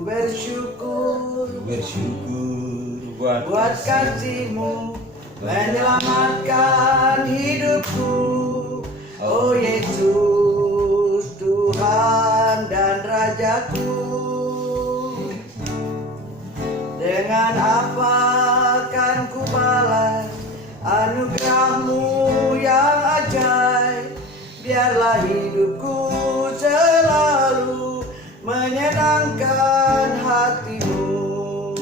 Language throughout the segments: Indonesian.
bersyukur buat kasih-Mu menyelamatkan hidupku. Oh Yesus, Tuhan dan Rajaku. Dengan apa akan ku balas anugerah-Mu yang ajaib? Biarlah hidupku selalu menyenangkan hati-Mu.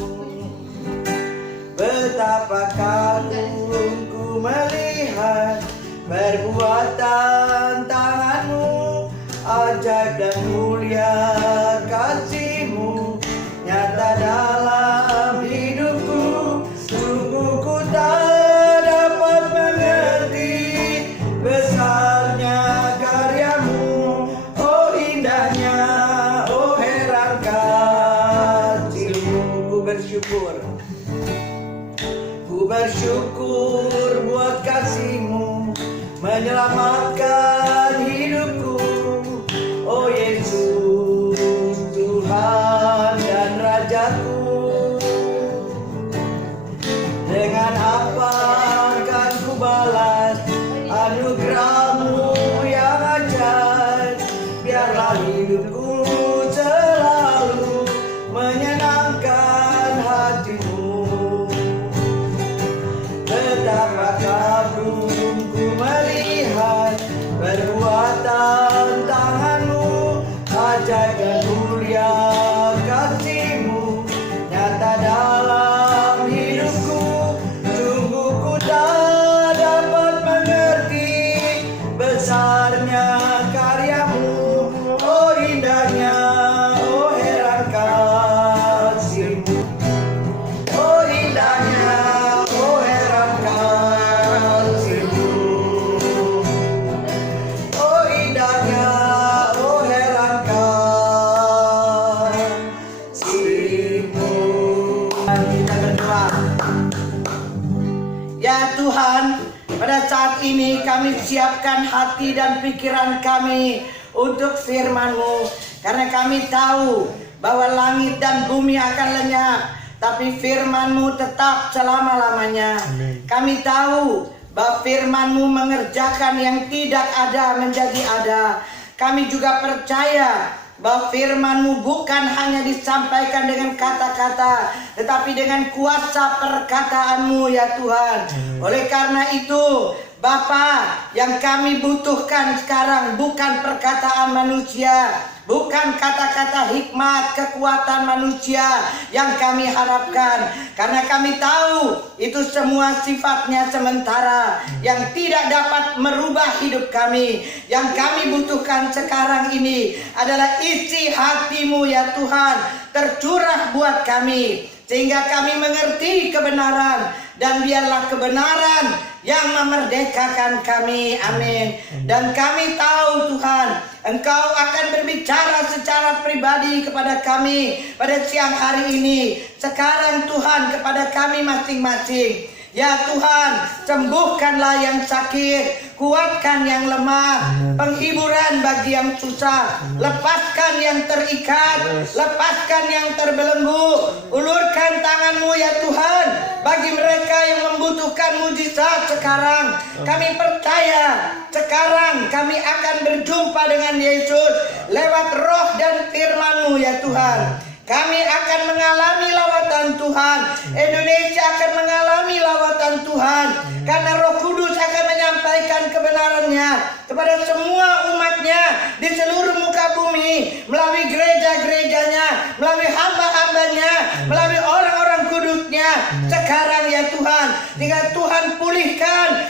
Betapa kagum melihat perbuatan tangan-Mu, ajaib dan mulia kasih-Mu nyata dalam hidupku. Sungguh ku tak dapat mengerti besarnya karya-Mu. Oh indahnya, oh heran kasih-Mu. Ku bersyukur buat kasih-Mu menyelamatkan hidupku. Oh Yesus, Tuhan dan Rajaku. Dengan apa akan ku balas anugerah-Mu yang ajaib? Biarlah hidupku selalu menyenangkan hati-Mu. Betapa kagum ku melihat perbuatan tangan-Mu, ajaib dan mulia kasih-Mu nyata dalam hidupku. Sungguh ku tak dapat mengerti besarnya karya-Mu. Oh indahnya, oh heran kasih-Mu. Oh indahnya, oh heran kasih-Mu. Oh indahnya, oh heran kasih-Mu. Kita berdoa. Ya Tuhan, pada saat ini kami siapkan hati dan pikiran kami untuk firman-Mu, karena kami tahu bahwa langit dan bumi akan lenyap, tapi firman-Mu tetap selama-lamanya. Kami tahu bahwa firman-Mu mengerjakan yang tidak ada menjadi ada. Kami juga percaya bahwa firman-Mu bukan hanya disampaikan dengan kata-kata, tetapi dengan kuasa perkataan-Mu ya Tuhan. Oleh karena itu Bapa, yang kami butuhkan sekarang bukan perkataan manusia, bukan kata-kata hikmat, kekuatan manusia yang kami harapkan. Karena kami tahu itu semua sifatnya sementara, yang tidak dapat merubah hidup kami. Yang kami butuhkan sekarang ini adalah isi hati-Mu ya Tuhan, tercurah buat kami, sehingga kami mengerti kebenaran, dan biarlah kebenaran yang memerdekakan kami. Amin. Dan kami tahu Tuhan, Engkau akan berbicara secara pribadi kepada kami pada siang hari ini. Sekarang Tuhan, kepada kami masing-masing. Ya Tuhan, sembuhkanlah yang sakit, kuatkan yang lemah, penghiburan bagi yang susah, lepaskan yang terikat, lepaskan yang terbelenggu. Ulurkan tangan-Mu ya Tuhan bagi mereka yang membutuhkan mujizat sekarang. Kami percaya sekarang kami akan berjumpa dengan Yesus lewat roh dan firman-Mu ya Tuhan. Kami akan mengalami lawatan Tuhan. Indonesia akan mengalami lawatan Tuhan, karena Roh Kudus akan menyampaikan kebenarannya kepada semua umatnya di seluruh muka bumi, melalui gereja-gerejanya, melalui hamba-hambanya, melalui orang-orang kudusnya. Sekarang ya Tuhan, tinggal Tuhan pulihkan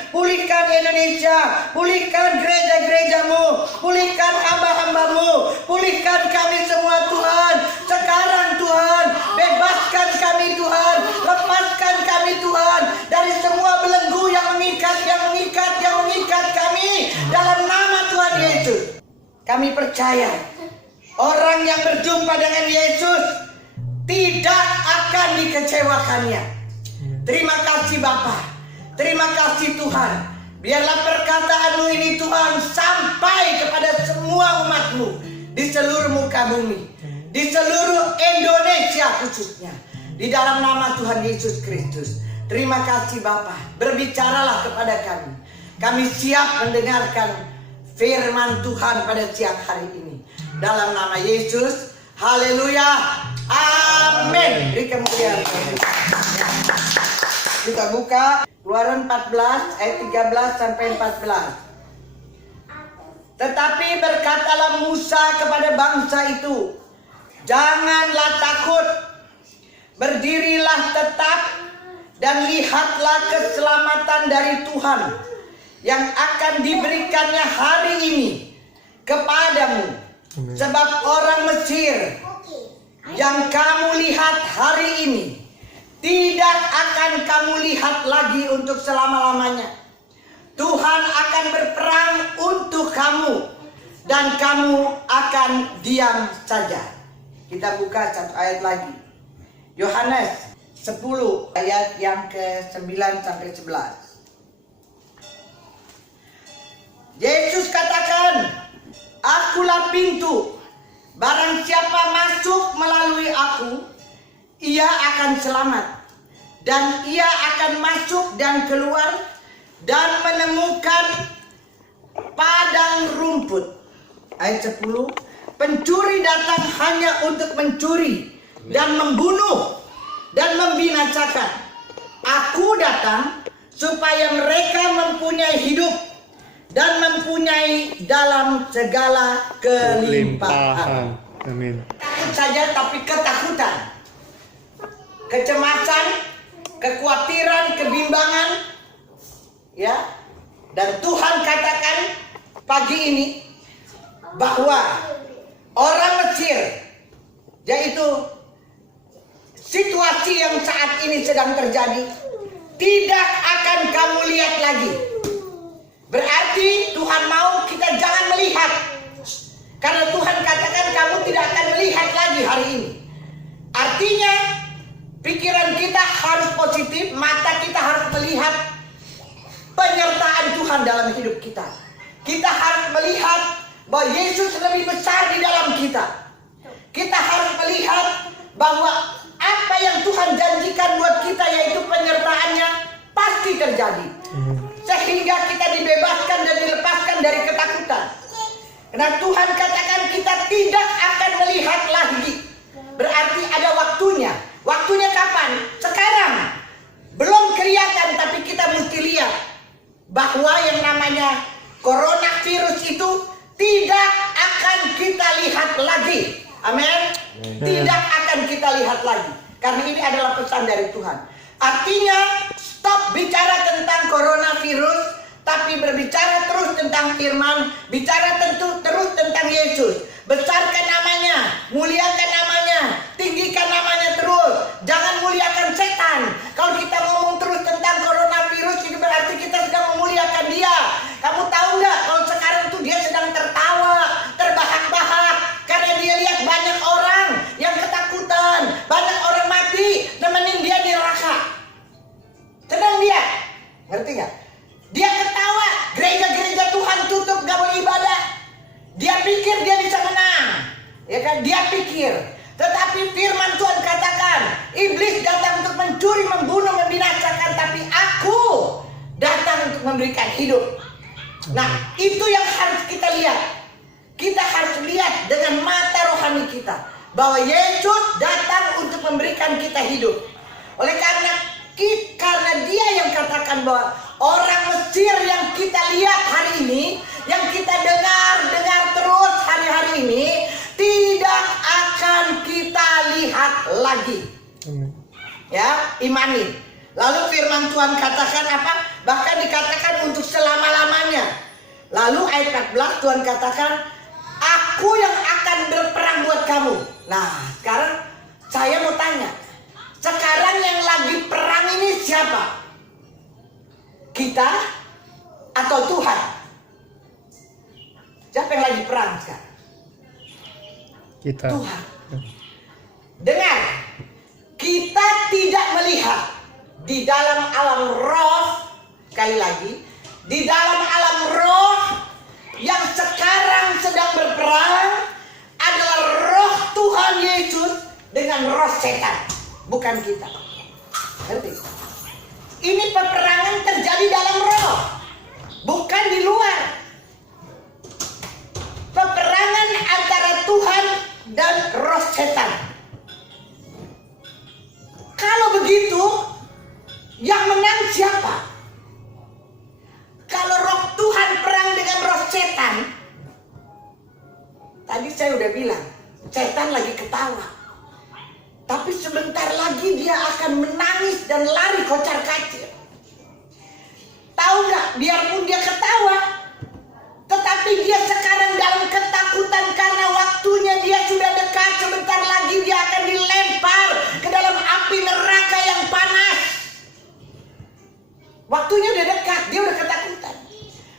Indonesia, pulihkan gereja-gereja-Mu, pulihkan hamba-hamba-Mu, pulihkan kami semua Tuhan. Sekarang Tuhan, bebaskan kami Tuhan, lepaskan kami Tuhan dari semua belenggu yang mengikat kami dalam nama Tuhan Yesus. Kami percaya orang yang berjumpa dengan Yesus tidak akan dikecewakannya. Terima kasih Bapa, terima kasih Tuhan. Biarlah perkataan-Mu ini Tuhan sampai kepada semua umat-Mu di seluruh muka bumi. di seluruh Indonesia khususnya. Di dalam nama Tuhan Yesus Kristus. Terima kasih Bapa. Berbicaralah kepada kami. Kami siap mendengarkan firman Tuhan pada siang hari ini. Dalam nama Yesus. Haleluya. Amin. Beri kemuliaan. Kita buka Keluaran 14 ayat 13 sampai 14. Tetapi berkatalah Musa kepada bangsa itu, janganlah takut, berdirilah tetap dan lihatlah keselamatan dari Tuhan yang akan diberikannya hari ini kepadamu. Sebab orang Mesir yang kamu lihat hari ini tidak akan kamu lihat lagi untuk selama-lamanya. Tuhan akan berperang untuk kamu dan kamu akan diam saja. Kita buka satu ayat lagi. Yohanes 10 ayat yang ke-9 sampai 11. Yesus katakan, akulah pintu. Barang siapa masuk melalui aku, ia akan selamat. Dan ia akan masuk dan keluar dan menemukan padang rumput. Ayat 10. Pencuri datang hanya untuk mencuri dan membunuh dan membinasakan. Aku datang supaya mereka mempunyai hidup dan mempunyai dalam segala kelimpahan. Amin. Takut saja tapi ketakutan, kecemasan, kekhawatiran, kebimbangan, ya. Dan Tuhan katakan pagi ini bahwa orang Mesir, yaitu situasi yang saat ini sedang terjadi, tidak akan kamu lihat lagi. Berarti Tuhan mau kita jangan melihat. Karena Tuhan katakan kamu tidak akan melihat lagi hari ini. Artinya pikiran kita harus positif, mata kita harus melihat penyertaan Tuhan dalam hidup kita. Kita harus melihat bahwa Yesus lebih besar di dalam kita. Kita harus melihat bahwa apa yang Tuhan janjikan buat kita, yaitu penyertaannya, pasti terjadi. Sehingga kita dibebaskan dan dilepaskan dari ketakutan. Karena Tuhan katakan kita tidak akan melihat lagi. Berarti ada waktunya. Waktunya kapan? Sekarang. Belum kelihatan tapi kita mesti lihat bahwa yang namanya coronavirus itu tidak akan kita lihat lagi. Amin. Tidak akan kita lihat lagi. Karena ini adalah pesan dari Tuhan. Artinya stop bicara tentang coronavirus, tapi berbicara terus tentang firman, bicara terus tentang Yesus. Besarkan namanya, muliakan namanya, tinggikan namanya terus. Jangan muliakan setan. Kalau kita ngomong terus tentang coronavirus, itu berarti kita sedang memuliakan dia. Kamu tahu nggak kalau sekarang tuh dia sedang tertawa, terbahak-bahak, karena dia lihat banyak orang yang ketakutan, banyak orang mati, nemenin dia di neraka. Sedang dia, ngerti nggak? Dia ketawa, gereja-gereja Tuhan tutup, gak boleh ibadah. Dia pikir dia bisa menang, ya kan? Dia pikir. Tetapi firman Tuhan katakan, iblis datang untuk mencuri, membunuh, membinasakan, tapi aku datang untuk memberikan hidup. Nah, itu yang harus kita lihat. Kita harus lihat dengan mata rohani kita bahwa Yesus datang untuk memberikan kita hidup. Oleh karena dia yang katakan bahwa orang Mesir yang kita lihat hari ini, yang kita dengar terus hari-hari ini, tidak akan kita lihat lagi. Ya, imani. Lalu firman Tuhan katakan apa? Bahkan dikatakan untuk selama-lamanya. Lalu ayat 14 Tuhan katakan, aku yang akan berperang buat kamu. Nah, sekarang saya mau tanya, sekarang yang lagi perang ini siapa? Kita atau Tuhan? Siapa yang lagi perang sekarang? Kita. Tuhan. Dengar, kita tidak melihat di dalam alam roh. Sekali lagi, di dalam alam roh yang sekarang sedang berperang adalah roh Tuhan dengan roh setan, bukan kita. Ngerti? Ini peperangan terjadi dalam roh, bukan di luar. Peperangan antara Tuhan dan roh setan. Kalau begitu, yang menang siapa? Kalau roh Tuhan perang dengan roh setan, tadi saya udah bilang, setan lagi ketawa. Tapi sebentar lagi dia akan menangis dan lari kocar-kacir. Tahu nggak? Biarpun dia ketawa, tetapi dia sekarang dalam ketakutan karena waktunya dia sudah dekat. Sebentar lagi dia akan dilempar ke dalam api neraka yang panas. Waktunya udah dekat, dia udah ketakutan.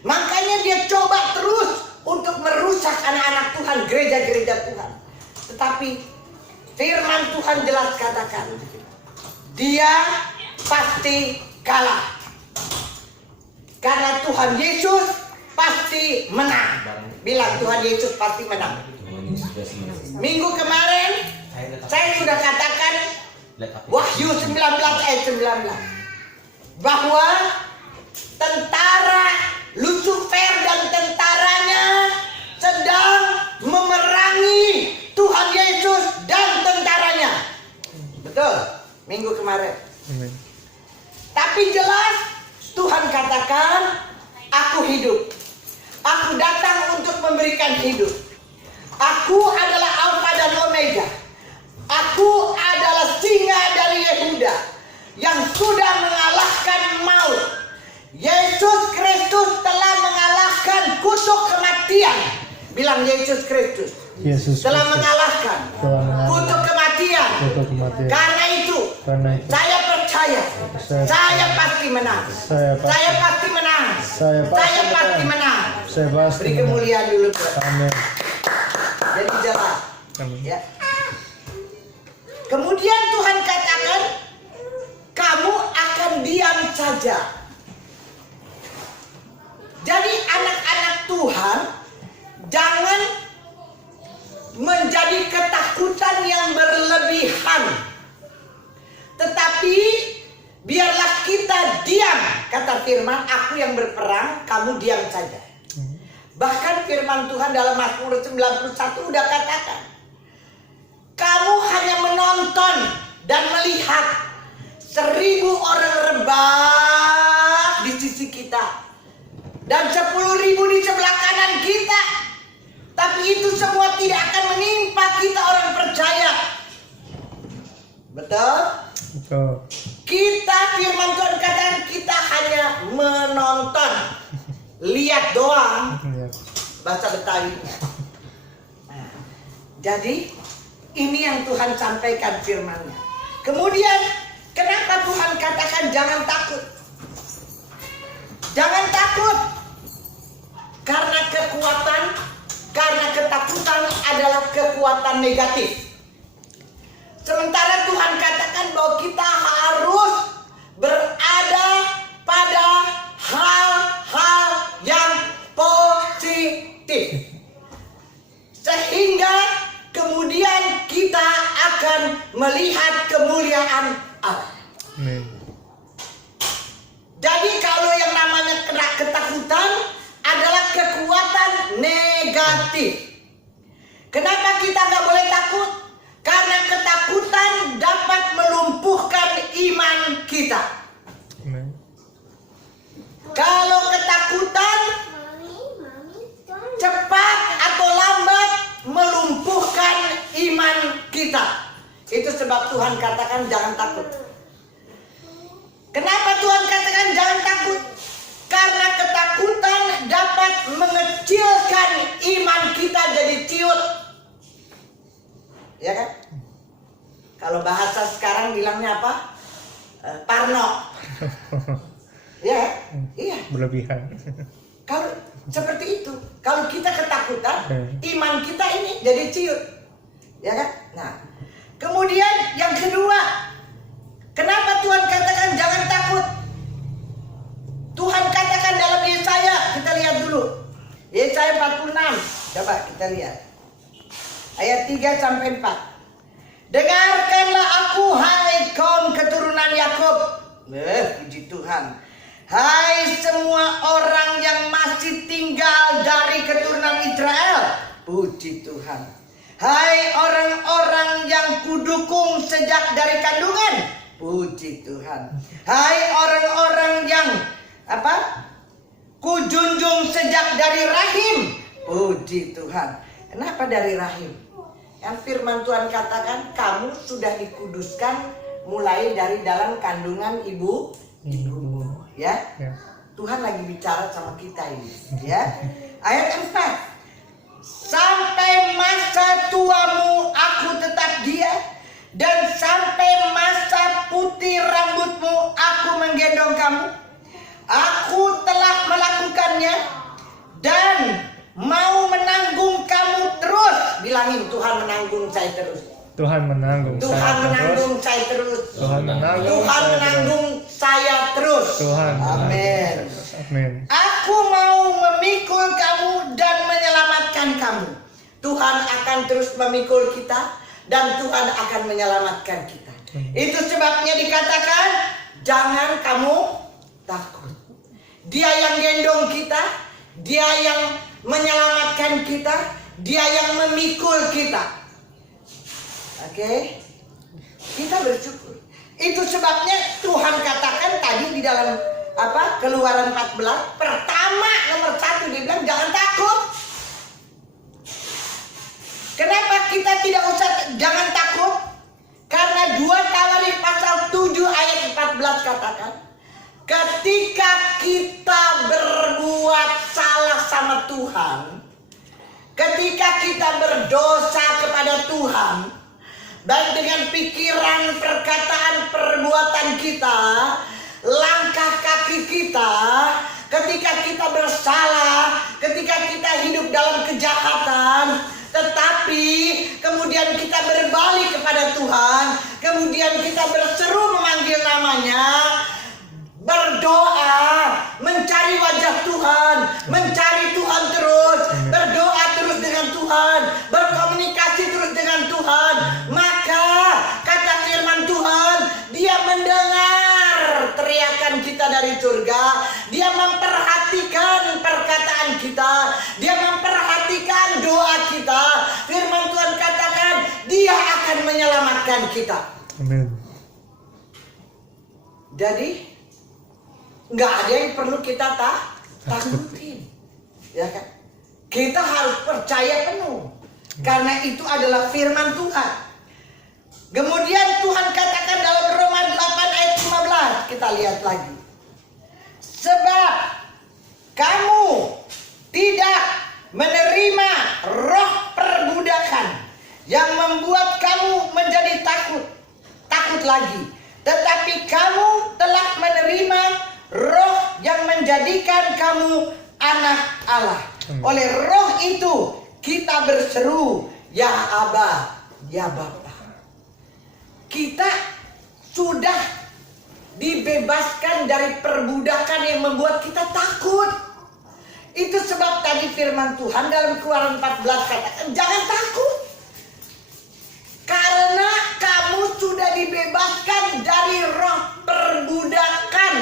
Makanya dia coba terus untuk merusak anak-anak Tuhan, gereja-gereja Tuhan. Tetapi firman Tuhan jelas katakan, dia pasti kalah. Karena Tuhan Yesus pasti menang. Bilang Tuhan Yesus pasti menang. Minggu kemarin saya sudah katakan Wahyu 19 ayat 19 bahwa tentara Lucifer dan tentaranya sedang memerangi Tuhan Yesus dan tentaranya. Betul, minggu kemarin. Amin. Tapi jelas Tuhan katakan, aku hidup. Aku datang untuk memberikan hidup. Aku adalah Alfa dan Omega. Aku adalah singa dari Yehuda yang sudah mengalahkan maut. Yesus Kristus telah mengalahkan kutuk kematian. Bilang Yesus Kristus Yesus telah Kristus mengalahkan telah mengalahkan kutuk kematian. kutuk kematian. Karena itu saya percaya saya pasti menang. Saya pasti menang. Saya pasti menang. Saya pasti Beri menang. kemuliaan dulu Tuhan. Amin. Jadi jelas. Amin. Ya. Kemudian Tuhan katakan, kamu akan diam saja. Jadi anak-anak Tuhan jangan menjadi ketakutan yang berlebihan. Tetapi biarlah kita diam. Kata firman, aku yang berperang, kamu diam saja. Bahkan firman Tuhan dalam Mazmur 91 udah katakan, kamu hanya menonton dan melihat 1000 orang rebah di sisi kita dan 10.000 di sebelah kanan kita. Tapi itu semua tidak akan menimpa kita orang percaya. Betul? Betul. Kita firman Tuhan katakan kita hanya menonton, lihat doang. Ya. Bahasa Betawi. Nah, jadi ini yang Tuhan sampaikan firman-Nya. Kemudian kenapa Tuhan katakan jangan takut? Jangan takut. Karena ketakutan adalah kekuatan negatif. Sementara Tuhan katakan bahwa kita harus berada pada hal-hal yang positif. Sehingga kemudian kita akan melihat kemuliaan Allah. Amin. Jadi kalau yang namanya ketakutan adalah kekuatan negatif. Kenapa kita nggak boleh takut? Karena ketakutan dapat melumpuhkan iman kita. Amin. Kalau ketakutan cepat atau lambat melumpuhkan iman kita. Itu sebab Tuhan katakan jangan takut. Kenapa Tuhan katakan jangan takut? Karena ketakutan dapat mengecilkan iman kita jadi ciut. Ya kan? Kalau bahasa sekarang bilangnya apa? Parno. Ya, iya. Berlebihan. Kalau seperti itu, kalau kita ketakutan, iman kita ini jadi ciut. Ya kan? Nah, kemudian yang kedua, kenapa Tuhan katakan jangan takut? Tuhan katakan dalam Yesaya, kita lihat dulu. Yesaya 46, coba kita lihat. Ayat 3 sampai 4. Dengarkanlah aku, hai kaum keturunan Yakub. Puji Tuhan. Hai semua orang yang masih tinggal dari keturunan Israel. Puji Tuhan. Hai orang-orang yang kudukung sejak dari kandungan. Puji Tuhan. Hai orang-orang yang kujunjung sejak dari rahim. Puji Tuhan. Kenapa dari rahim? Yang firman Tuhan katakan, kamu sudah dikuduskan mulai dari dalam kandungan ibumu. Ya. Tuhan lagi bicara sama kita ini. Ya. Ayat 4. Sampai masa tuamu aku tetap dia, dan sampai masa putih rambutmu aku menggendong kamu. Aku telah melakukannya dan mau menanggung kamu terus. Bilangin, Tuhan menanggung saya terus. Tuhan menanggung Tuhan menanggung saya terus. Tuhan menanggung Tuhan menanggung saya terus. Tuhan. Amin. Amin. Aku mau memikul kamu dan menyelamatkan kamu. Tuhan akan terus memikul kita dan Tuhan akan menyelamatkan kita. Itu sebabnya dikatakan, jangan kamu takut. Dia yang gendong kita, dia yang menyelamatkan kita, dia yang memikul kita. Oke? Kita bersyukur. Itu sebabnya Tuhan katakan tadi di dalam Keluaran 14, pertama nomor 1 dia bilang jangan takut. Kenapa kita tidak usah jangan takut? Karena 2 Tawarik pasal 7 ayat 14 katakan, ketika kita berbuat salah sama Tuhan, ketika kita berdosa kepada Tuhan, baik dengan pikiran, perkataan, perbuatan kita, langkah kaki kita, ketika kita bersalah, ketika kita hidup dalam kejahatan, tetapi kemudian kita berbalik kepada Tuhan, kemudian kita berseru memanggil namanya, berdoa, mencari wajah Tuhan, mencari Tuhan terus, berdoa terus dengan Tuhan, berkomunikasi terus dengan Tuhan, maka kata firman Tuhan, dia mendengar teriakan kita dari surga, dia memperhatikan perkataan kita, dia memperhatikan doa kita. Firman Tuhan katakan, dia akan menyelamatkan kita. Amin. Jadi nggak ada yang perlu kita takutin, ya kan? Kita harus percaya penuh, karena itu adalah firman Tuhan. Kemudian Tuhan katakan dalam Roma 8 ayat 15, kita lihat lagi. Sebab kamu tidak menerima roh perbudakan yang membuat kamu menjadi takut lagi, tetapi kamu telah menerima roh yang menjadikan kamu anak Allah. Oleh roh itu kita berseru, ya Aba, ya Bapa. Kita sudah dibebaskan dari perbudakan yang membuat kita takut. Itu sebab tadi firman Tuhan dalam Keluaran 14 katakan, jangan takut. Karena kamu sudah dibebaskan dari roh perbudakan,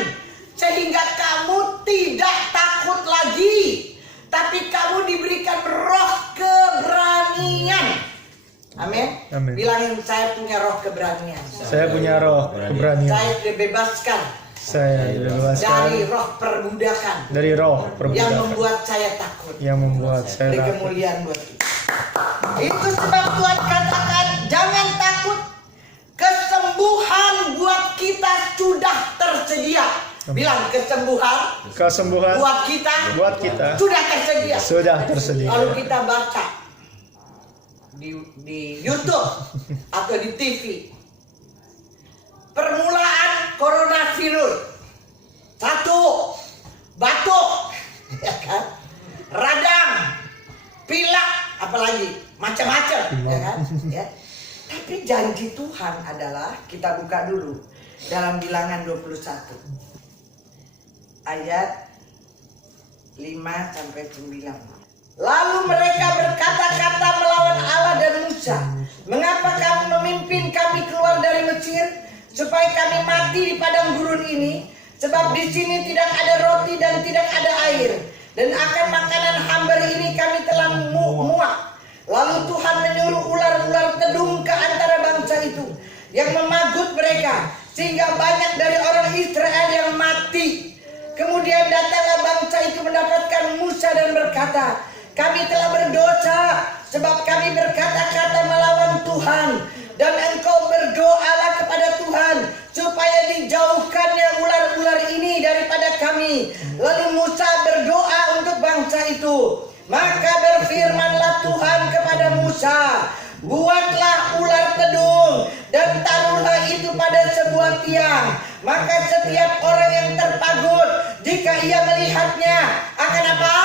sehingga kamu tidak takut lagi, tapi kamu diberikan roh keberanian. Amin. Amin. Bilangin, saya punya roh keberanian. Saya punya roh keberanian. Saya dibebaskan. Saya dibebaskan Dari roh perbudakan. dari roh Yang perbudakan membuat saya takut. yang membuat saya Beri takut. kemuliaan buat kita. Itu sebab Tuhan katakan, jangan takut. Kesembuhan buat kita sudah tersedia. Bilang, kesembuhan buat kita sudah tersedia. Sudah tersedia. Kalau kita baca di YouTube atau di TV, permulaan coronavirus, 1, batuk, ya kan, radang, pilek, apalagi macam-macam, ya kan, ya. Tapi janji Tuhan adalah, kita buka dulu dalam Bilangan 21 ayat 5-9. Lalu mereka berkata-kata melawan Allah dan Musa, mengapa kamu memimpin supaya kami mati di padang gurun ini, sebab di sini tidak ada roti dan tidak ada air, dan akan makanan hambar ini kami telah muak. Lalu Tuhan menyuruh ular-ular tedung ke antara bangsa itu yang memagut mereka, sehingga banyak dari orang Israel yang mati. Kemudian datanglah bangsa itu mendapatkan Musa dan berkata, kami telah berdosa sebab kami berkata-kata melawan Tuhan, dan engkau berdoalah kepada Tuhan supaya dijauhkannya ular-ular ini daripada kami. Lalu Musa berdoa untuk bangsa itu. Maka berfirmanlah Tuhan kepada Musa, buatlah ular tedung dan taruhlah itu pada sebuah tiang. Maka setiap orang yang terpagut, jika ia melihatnya, akan apa?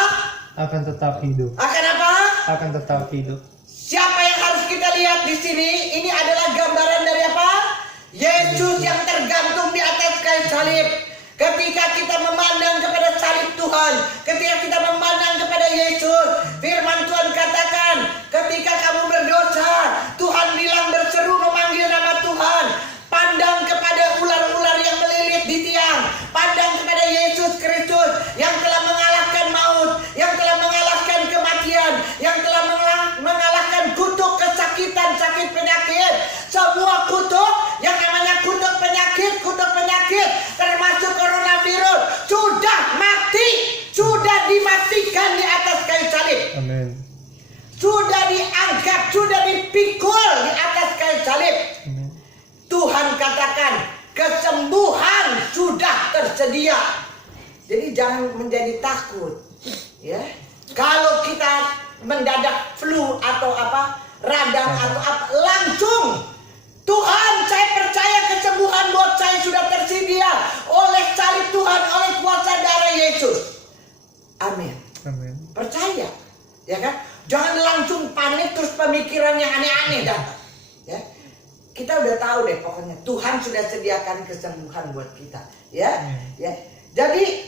Akan tetap hidup. Akan apa? Akan tetap hidup. Siapa yang harus kita lihat di sini? Ini adalah gambaran dari apa? Yesus yang tergantung di atas kayu salib. Ketika kita memandang kepada salib Tuhan, ketika kita memandang kepada Yesus, firman Tuhan katakan, ketika kamu berdosa, Tuhan bilang berseru memanggil nama Tuhan, pandang kepada ular-ular yang melilit di tiang, pandang kepada Yesus Kristus yang telah mengalahkan maut, yang telah mengalahkan kematian, yang telah mengalahkan kutuk kesakitan, sakit penyakit, semua kutuk yang namanya kutuk penyakit termasuk coronavirus sudah mati, sudah dimatikan di atas kayu salib. Amin. Sudah diangkat, sudah dipikul di atas kayu salib. Amin. Tuhan katakan kesembuhan sudah tersedia. Jadi jangan menjadi takut, ya. Kalau kita mendadak flu atau apa, radang atau apa, langsung Tuhan, saya percaya kesembuhan buat saya sudah tersedia oleh salib Tuhan, oleh kuasa darah Yesus. Amin. Amin. Percaya, ya kan? Jangan langsung panik terus pemikiran yang aneh-aneh datang. Ya, kita udah tahu deh pokoknya Tuhan sudah sediakan kesembuhan buat kita. Ya, ya. Jadi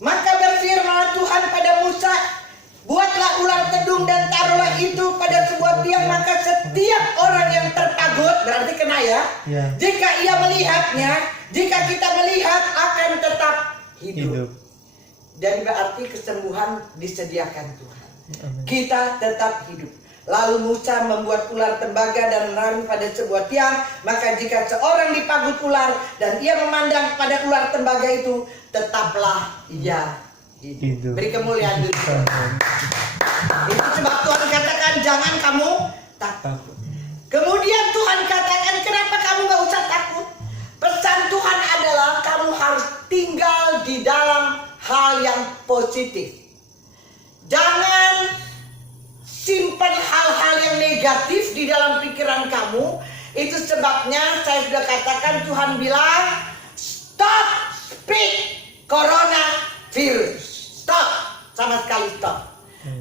maka berfirman Tuhan pada Musa, buatlah ular tedung dan taruhlah itu pada sebuah tiang, maka setiap orang yang terpagut, berarti kena ya. Jika ia melihatnya, jika kita melihat akan tetap hidup. Dan berarti kesembuhan disediakan Tuhan. Amin. Kita tetap hidup. Lalu Musa membuat ular tembaga dan menaruh pada sebuah tiang. Maka jika seorang dipagut ular dan ia memandang pada ular tembaga itu, tetaplah ia hidup. Beri kemuliaan dulu. Itu sebab Tuhan katakan jangan kamu takut. Kemudian Tuhan katakan kenapa kamu gak usah takut. Pesan Tuhan adalah kamu harus tinggal di dalam hal yang positif. Jangan simpan hal-hal yang negatif di dalam pikiran kamu. Itu sebabnya saya sudah katakan Tuhan bilang stop speak coronavirus. Stop, sama sekali stop.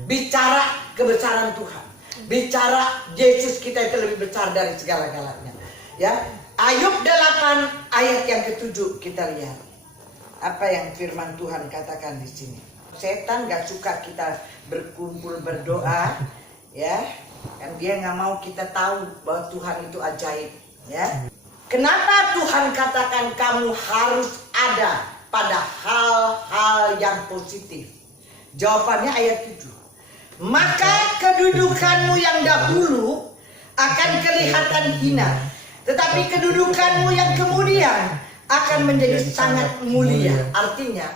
Bicara kebesaran Tuhan. Bicara Yesus kita itu lebih besar dari segala-galanya. Ya, Ayub 8 ayat yang ke-7 kita lihat. Apa yang firman Tuhan katakan di sini. Setan gak suka kita berkumpul berdoa, ya. Kan dia nggak mau kita tahu bahwa Tuhan itu ajaib, ya. Kenapa Tuhan katakan kamu harus ada pada hal-hal yang positif? Jawabannya ayat 7. Maka kedudukanmu yang dahulu akan kelihatan hina, tetapi kedudukanmu yang kemudian akan menjadi sangat mulia. Artinya,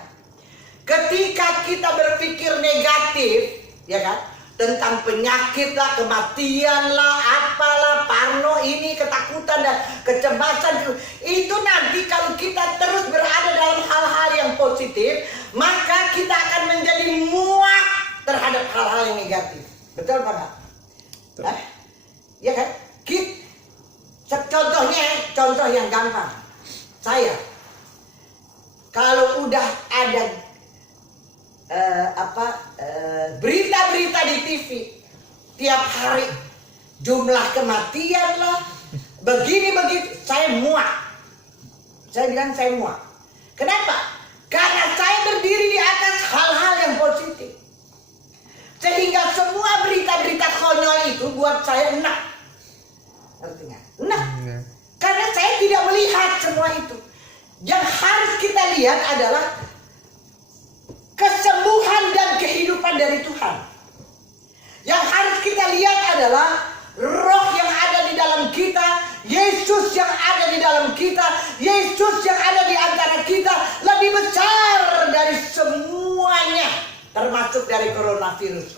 ketika kita berpikir negatif, ya kan, tentang penyakit lah, kematian lah, apalah, parno ini, ketakutan dan kecemasan, itu nanti kalau kita terus berada dalam hal-hal yang positif, maka kita akan menjadi muak terhadap hal-hal yang negatif. Betul Pak? Ya kan? Contoh yang gampang. Saya kalau udah ada berita-berita di TV tiap hari, jumlah kematian lah, begini, saya muak. Saya bilang saya muak. Kenapa? Karena saya berdiri di atas hal-hal yang positif. Sehingga semua berita-berita konyol itu buat saya enak. Artinya enak. Karena saya saya tidak melihat semua itu. Yang harus kita lihat adalah kesembuhan dan kehidupan dari Tuhan. Yang harus kita lihat adalah roh yang ada di dalam kita, Yesus yang ada di dalam kita, Yesus yang ada di antara kita lebih besar dari semuanya, termasuk dari coronavirus.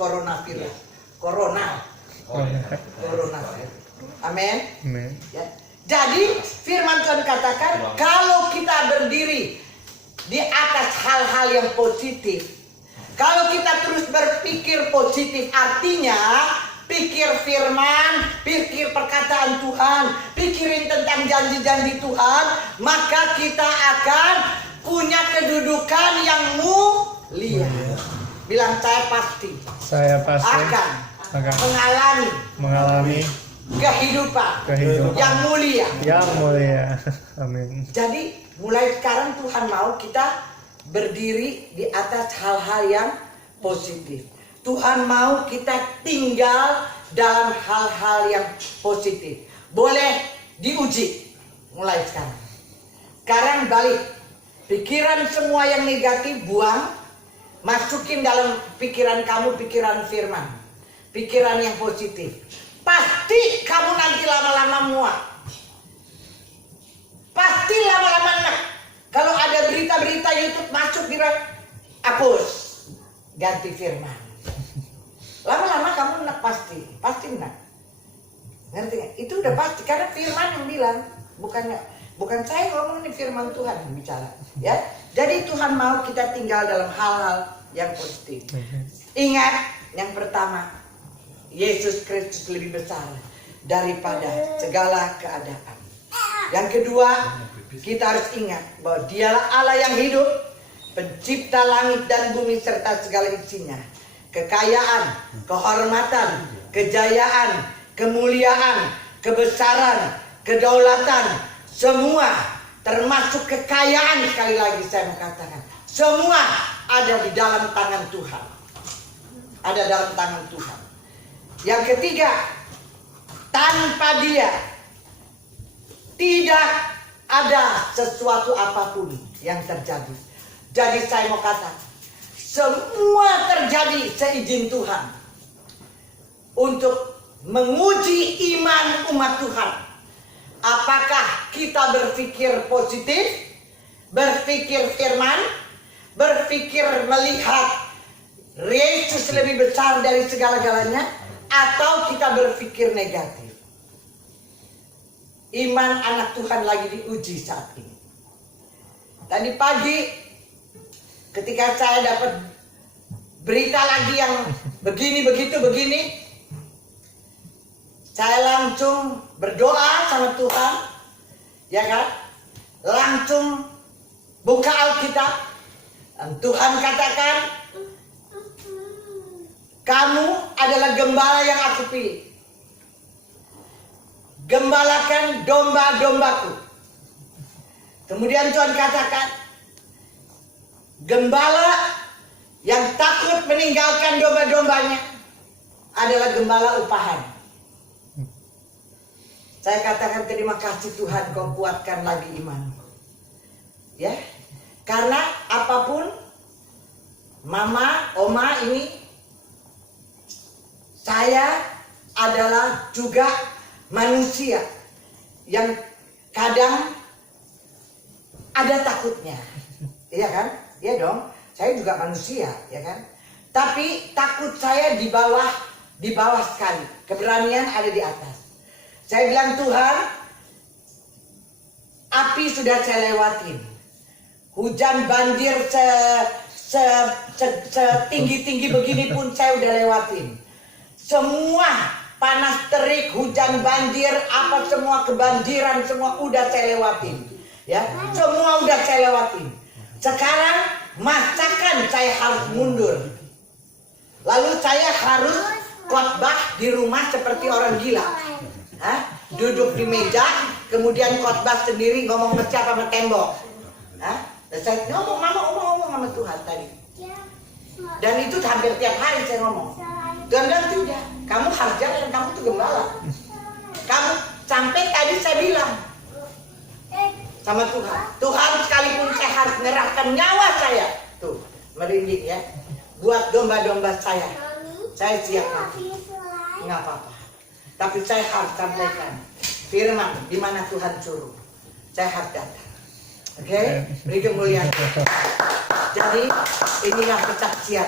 Amin. Ya. Jadi firman Tuhan katakan, kalau kita berdiri di atas hal-hal yang positif, kalau kita terus berpikir positif, artinya pikir firman, pikir perkataan Tuhan, pikirin tentang janji-janji Tuhan, maka kita akan punya kedudukan yang mulia. Bilang, saya pasti akan mengalami kehidupan yang mulia. Amin. Jadi mulai sekarang Tuhan mau kita berdiri di atas hal-hal yang positif. Tuhan mau kita tinggal dalam hal-hal yang positif. Boleh diuji mulai sekarang. Sekarang balik. Pikiran semua yang negatif buang. Masukin dalam pikiran kamu pikiran firman. Pikiran yang positif. Pasti kamu nanti lama-lama muak. Pasti lama-lama enak. Kalau ada berita-berita YouTube masuk hapus. Ganti firman. Lama-lama kamu enak pasti enak. Ngerti gak? Itu udah pasti karena firman yang bilang, bukan saya ngomong, ini firman Tuhan yang bicara, ya. Jadi Tuhan mau kita tinggal dalam hal-hal yang positif. Ingat, yang pertama, Yesus Kristus lebih besar daripada segala keadaan. Yang kedua, kita harus ingat bahwa Dialah Allah yang hidup, pencipta langit dan bumi serta segala isinya. Kekayaan, kehormatan, kejayaan, kemuliaan, kebesaran, kedaulatan, semua termasuk kekayaan, sekali lagi saya mengatakan, semua ada di dalam tangan Tuhan. Ada dalam tangan Tuhan. Yang ketiga, tanpa Dia tidak ada sesuatu apapun yang terjadi. Jadi saya mau katakan, semua terjadi seizin Tuhan untuk menguji iman umat Tuhan. Apakah kita berpikir positif, berpikir firman, berpikir melihat Yesus lebih besar dari segala-galanya, atau kita berpikir negatif? Iman anak Tuhan lagi diuji saat ini. Tadi pagi ketika saya dapat berita lagi yang begini, saya langsung berdoa sama Tuhan, ya kan? Langsung buka Alkitab, dan Tuhan katakan, kamu adalah gembala yang aku pilih. Gembalakan domba-dombaku. Kemudian Tuhan katakan, gembala yang takut meninggalkan domba-dombanya adalah gembala upahan. Saya katakan, terima kasih Tuhan, kau kuatkan lagi imanku. Ya, karena apapun, mama, oma ini, saya adalah juga manusia yang kadang ada takutnya, iya kan? Iya dong, saya juga manusia, ya kan? Tapi takut saya di bawah sekali, keberanian ada di atas. Saya bilang, Tuhan, api sudah saya lewatin, hujan banjir setinggi-tinggi begini pun saya udah lewatin. Semua panas terik, hujan banjir, apa semua kebanjiran, semua udah saya lewatin. Ya, semua udah saya lewatin. Sekarang masakan saya harus mundur. Lalu saya harus khotbah di rumah seperti orang gila. Hah? Duduk di meja, kemudian khotbah sendiri, ngomong sama siapa, sama tembok. Hah? Dan saya ngomong sama Tuhan tadi. Dan itu hampir tiap hari saya ngomong. Tuhan bilang, tidak, kamu harus jalan, kamu tuh gembala. Kamu sampai tadi saya bilang, sama Tuhan. Tuhan, sekalipun saya harus menyerahkan nyawa saya, tuh merinding ya, buat domba-domba saya siap mati, nggak apa-apa. Tapi saya harus sampaikan firman di mana Tuhan suruh, saya harus datang. Oke, beri kemuliaan. Jadi inilah kesaksian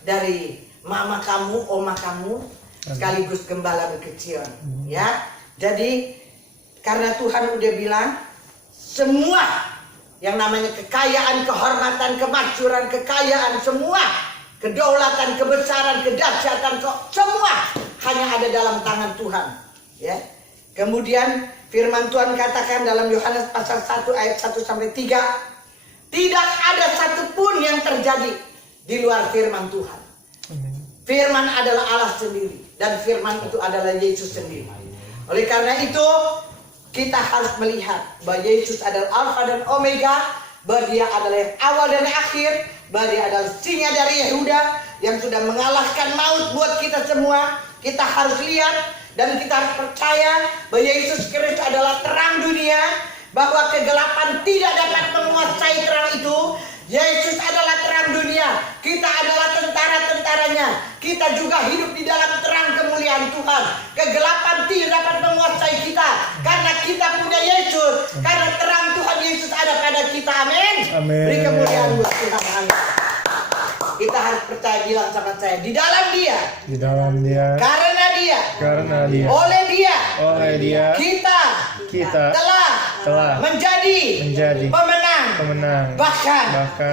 dari mama kamu, oma kamu, sekaligus gembala Bukitsion. Ya, jadi karena Tuhan udah bilang semua yang namanya kekayaan, kehormatan, kemasyhuran, kekayaan, semua kedaulatan, kebesaran, kedahsyatan, semua hanya ada dalam tangan Tuhan. Ya. Kemudian firman Tuhan katakan dalam Yohanes pasal 1 ayat 1 sampai 3, tidak ada satupun yang terjadi di luar firman Tuhan. Firman adalah Allah sendiri dan firman itu adalah Yesus sendiri. Oleh karena itu kita harus melihat bahwa Yesus adalah Alfa dan Omega, bahwa dia adalah yang awal dan akhir, bahwa dia adalah singa dari Yehuda yang sudah mengalahkan maut buat kita semua. Kita harus lihat dan kita harus percaya bahwa Yesus Kristus adalah terang dunia, bahwa kegelapan tidak dapat menguasai terang itu. Yesus adalah terang dunia, kita adalah tentara-tentaranya. Kita juga hidup di dalam terang kemuliaan Tuhan. Kegelapan tidak dapat menguasai kita karena kita punya Yesus, karena terang Tuhan Yesus ada pada kita. Amin. Beri kemuliaan buat Tuhan. Amin. Kita harus percaya, bilang sama saya, di dalam Dia, karena Dia, oleh Dia, kita telah menjadi pemenang, bahkan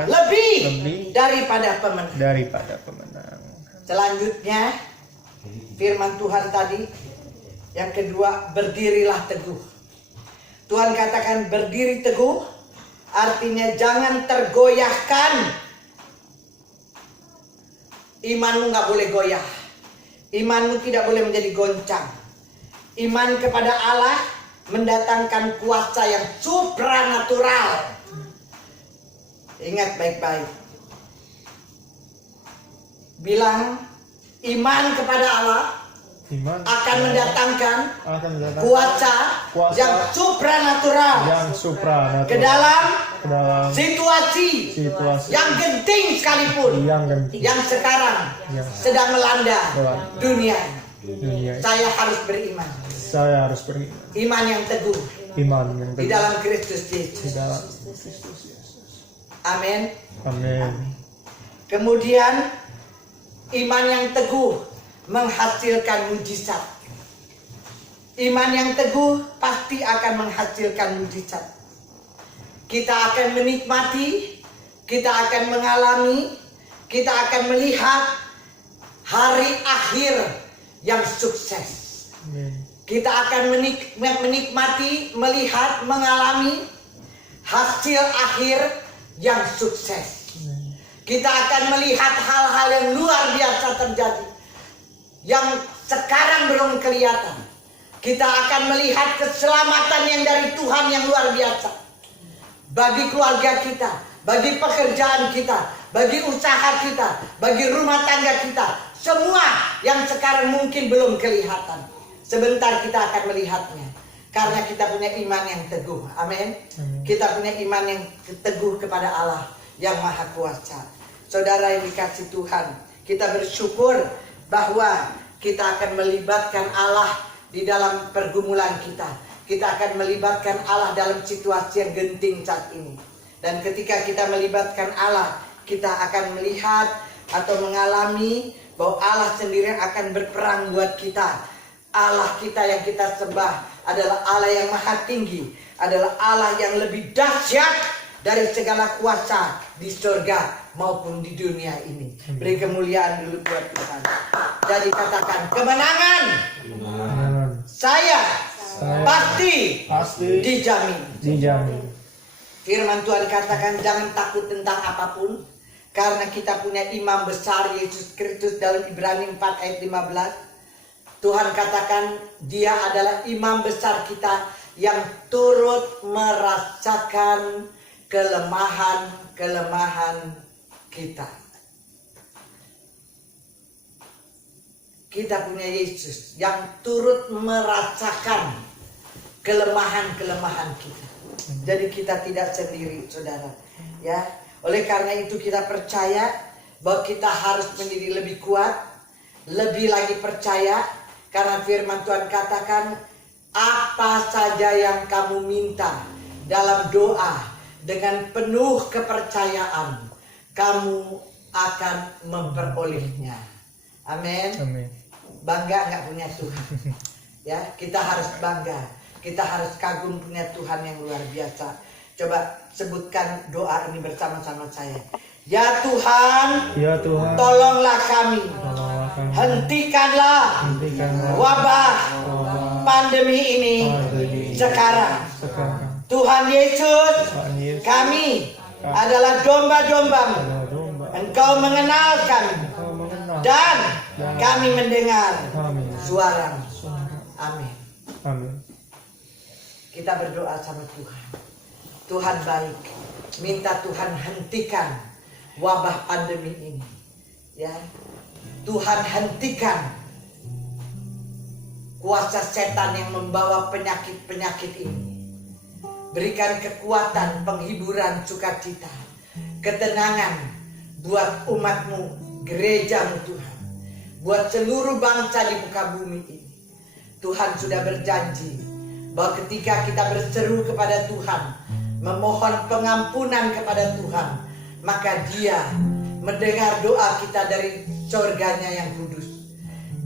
lebih daripada pemenang. Selanjutnya firman Tuhan tadi yang kedua, berdirilah teguh. Tuhan katakan berdiri teguh artinya jangan tergoyahkan. Imanmu nggak boleh goyah, imanmu tidak boleh menjadi goncang. Iman kepada Allah mendatangkan kuasa yang supranatural. Ingat baik-baik. Bilang, iman kepada Allah akan mendatangkan kuasa yang supranatural ke dalam situasi yang genting sekalipun yang sekarang sedang melanda dunia. Saya harus beriman. Iman yang teguh di dalam Kristus Yesus. Amin. Kemudian iman yang teguh menghasilkan mujizat. Iman yang teguh pasti akan menghasilkan mujizat. Kita akan menikmati, kita akan mengalami, kita akan melihat hari akhir yang sukses. Kita akan menikmati, melihat, mengalami hasil akhir yang sukses. Kita akan melihat hal-hal yang luar biasa terjadi, yang sekarang belum kelihatan. Kita akan melihat keselamatan yang dari Tuhan yang luar biasa. Bagi keluarga kita, bagi pekerjaan kita, bagi usaha kita, bagi rumah tangga kita. Semua yang sekarang mungkin belum kelihatan, sebentar kita akan melihatnya. Karena kita punya iman yang teguh. Amin. Kita punya iman yang teguh kepada Allah yang Maha Kuasa. Saudara yang dikasih Tuhan, kita bersyukur bahwa kita akan melibatkan Allah di dalam pergumulan kita. Kita akan melibatkan Allah dalam situasi yang genting saat ini. Dan ketika kita melibatkan Allah, kita akan melihat atau mengalami bahwa Allah sendiri akan berperang buat kita. Allah kita yang kita sembah adalah Allah yang maha tinggi, adalah Allah yang lebih dahsyat dari segala kuasa di surga maupun di dunia ini. Beri kemuliaan dulu buat Tuhan. Jadi katakan, kemenangan saya pasti dijamin. Firman Tuhan katakan jangan takut tentang apapun, karena kita punya imam besar Yesus Kristus dalam Ibrani 4 ayat 15. Tuhan katakan dia adalah imam besar kita yang turut merasakan kelemahan kita. Kita punya Yesus yang turut merasakan kelemahan kita. Jadi kita tidak sendiri, saudara. Ya, oleh karena itu kita percaya bahwa kita harus menjadi lebih kuat, lebih lagi percaya, karena firman Tuhan katakan, apa saja yang kamu minta dalam doa dengan penuh kepercayaan, kamu akan memperolehnya. Amin. Amin. Bangga nggak punya Tuhan? Ya, kita harus bangga. Kita harus kagum punya Tuhan yang luar biasa. Coba sebutkan doa ini bersama-sama saya. Ya Tuhan, Ya Tuhan, tolonglah kami. tolonglah kami. Hentikanlah Hentikanlah wabah wabah pandemi ini pandemi sekarang. sekarang. Tuhan Yesus, Tuhan Yesus, kami adalah domba-dombamu. adalah domba. Engkau mengenal kami Engkau mengenal dan kami mendengar kami. suara. Suara. Amin. Amin. Kita berdoa sama Tuhan. Tuhan baik. Minta Tuhan hentikan wabah pandemi ini. Ya. Tuhan hentikan kuasa setan yang membawa penyakit-penyakit ini. Berikan kekuatan, penghiburan, sukacita, ketenangan buat umatmu, gerejamu Tuhan. Buat seluruh bangsa di muka bumi ini. Tuhan sudah berjanji bahwa ketika kita berseru kepada Tuhan, memohon pengampunan kepada Tuhan, maka Dia mendengar doa kita dari surganya yang kudus.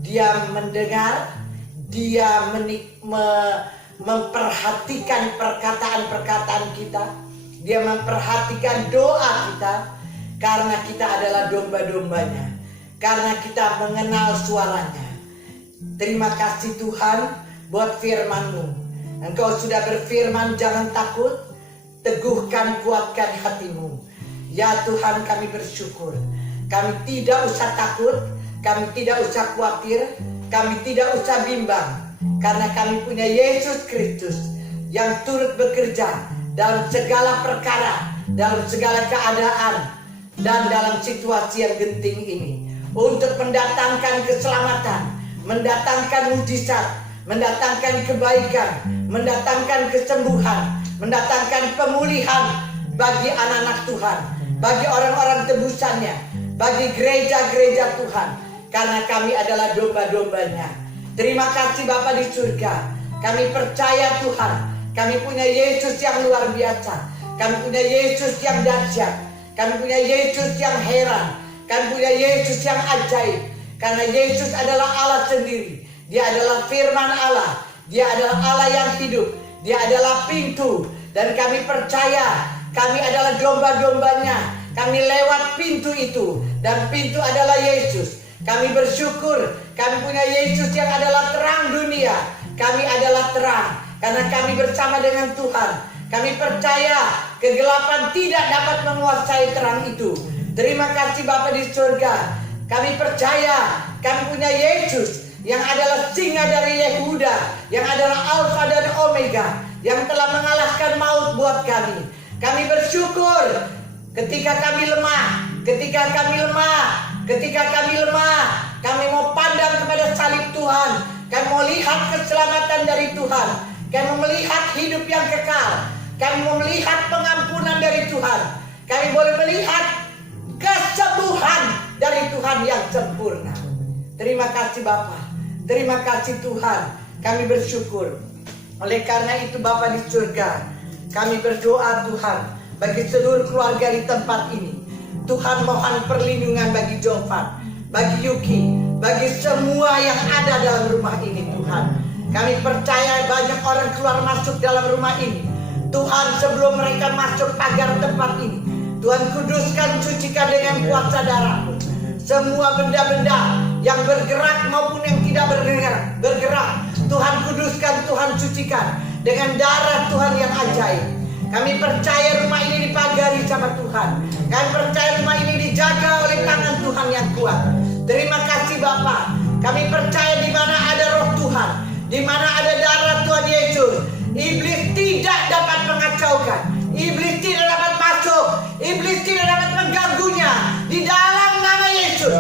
Dia mendengar, Dia memperhatikan perkataan-perkataan kita. Dia memperhatikan doa kita, karena kita adalah domba-dombanya, karena kita mengenal suaranya. Terima kasih Tuhan buat firman-Mu. Engkau sudah berfirman, jangan takut, teguhkan, kuatkan hatimu. Ya Tuhan, kami bersyukur. Kami tidak usah takut, kami tidak usah khawatir, kami tidak usah bimbang, karena kami punya Yesus Kristus yang turut bekerja dalam segala perkara, dalam segala keadaan, dan dalam situasi yang genting ini, untuk mendatangkan keselamatan, mendatangkan mujizat, mendatangkan kebaikan, mendatangkan kesembuhan, mendatangkan pemulihan bagi anak-anak Tuhan, bagi orang-orang tebusannya, bagi gereja-gereja Tuhan, karena kami adalah domba-dombanya. Terima kasih Bapa di surga. Kami percaya Tuhan, kami punya Yesus yang luar biasa, kami punya Yesus yang dahsyat, kami punya Yesus yang heran, kami punya Yesus yang ajaib. Karena Yesus adalah Allah sendiri. Dia adalah firman Allah. Dia adalah Allah yang hidup. Dia adalah pintu. Dan kami percaya kami adalah domba-dombanya. Kami lewat pintu itu. Dan pintu adalah Yesus. Kami bersyukur kami punya Yesus yang adalah terang dunia. Kami adalah terang karena kami bersama dengan Tuhan. Kami percaya kegelapan tidak dapat menguasai terang itu. Terima kasih Bapa di surga. Kami percaya kami punya Yesus yang adalah singa dari Yehuda, yang adalah Alfa dan Omega, yang telah mengalahkan maut buat kami. Kami bersyukur ketika kami lemah, kami mau pandang kepada salib Tuhan, kami mau lihat keselamatan dari Tuhan, kami mau melihat hidup yang kekal, kami mau melihat pengampunan dari Tuhan, kami boleh melihat kesembuhan dari Tuhan yang sempurna. Terima kasih Bapa, terima kasih Tuhan. Kami bersyukur. Oleh karena itu Bapa di surga, kami berdoa Tuhan bagi seluruh keluarga di tempat ini. Tuhan mohon perlindungan bagi Jovan, bagi Yuki, bagi semua yang ada dalam rumah ini Tuhan. Kami percaya banyak orang keluar masuk dalam rumah ini. Tuhan, sebelum mereka masuk pagar tempat ini, Tuhan kuduskan, sucikan dengan kuasa darah-Mu. Semua benda-benda yang bergerak maupun yang tidak bergerak, Tuhan kuduskan, Tuhan sucikan dengan darah Tuhan yang ajaib. Kami percaya rumah ini dipagari sama Tuhan. Kami percaya rumah ini dijaga oleh tangan Tuhan yang kuat. Terima kasih Bapa. Kami percaya di mana ada roh Tuhan, di mana ada darah Tuhan Yesus, iblis tidak dapat mengacaukan. Iblis tidak dapat masuk, iblis tidak dapat mengganggunya di dalam nama Yesus.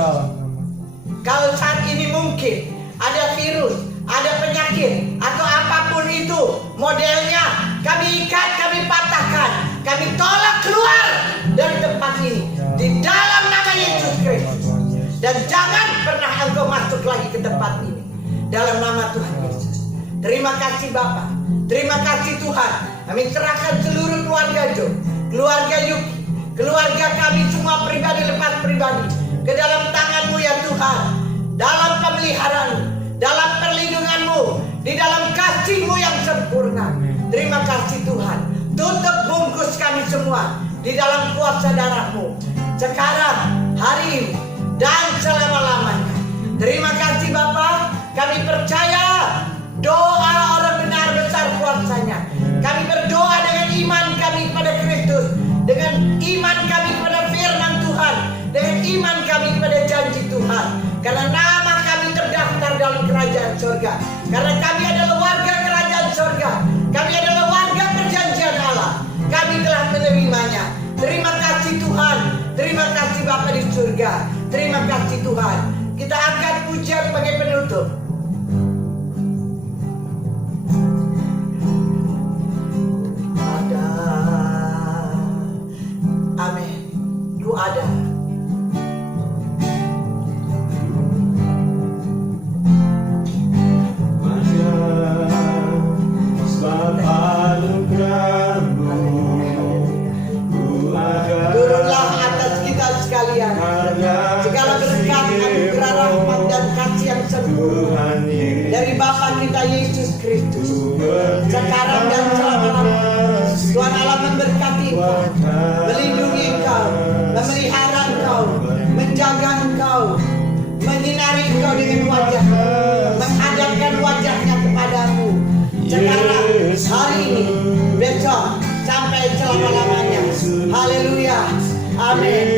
Kalau saat ini mungkin ada virus, ada penyakit atau apapun itu modelnya, kami ikat, kami dalam nama Tuhan Yesus. Terima kasih Bapa, terima kasih Tuhan. Kami serahkan seluruh keluarga Jo, keluarga Yuki, keluarga kami semua pribadi lepas pribadi ke dalam tangan-Mu ya Tuhan. Dalam pemeliharaan-Mu, dalam perlindungan-Mu, di dalam kasih-Mu yang sempurna. Terima kasih Tuhan. Tutup bungkus kami semua di dalam kuasa darah-Mu. Sekarang, hari ini, dan selama-lamanya. Terima kasih Bapa. Kami percaya doa orang benar besar kuasanya. Kami berdoa dengan iman kami kepada Kristus, dengan iman kami kepada firman Tuhan, dengan iman kami kepada janji Tuhan. Karena nama kami terdaftar dalam kerajaan surga. Karena kami adalah warga kerajaan surga. Kami adalah warga perjanjian Allah. Kami telah menerimanya. Terima kasih Tuhan. Terima kasih Bapa di surga. Terima kasih Tuhan. Kita angkat pujian sebagai penutup. Ada. Amin. Ku ada. Turunlah atas kita sekalian segala berkat, anugerah, rahmat dan kasih yang sempurna dari Bapa kita Yesus Kristus sekarang dan selama-lamanya. Tuhan Allah memberkati engkau, melindungi engkau, memelihara engkau, menjaga engkau, menyinari engkau dengan wajah, menghadapkan wajahnya kepadamu sekarang, hari ini, besok, sampai selama-lamanya. Haleluya. Amin.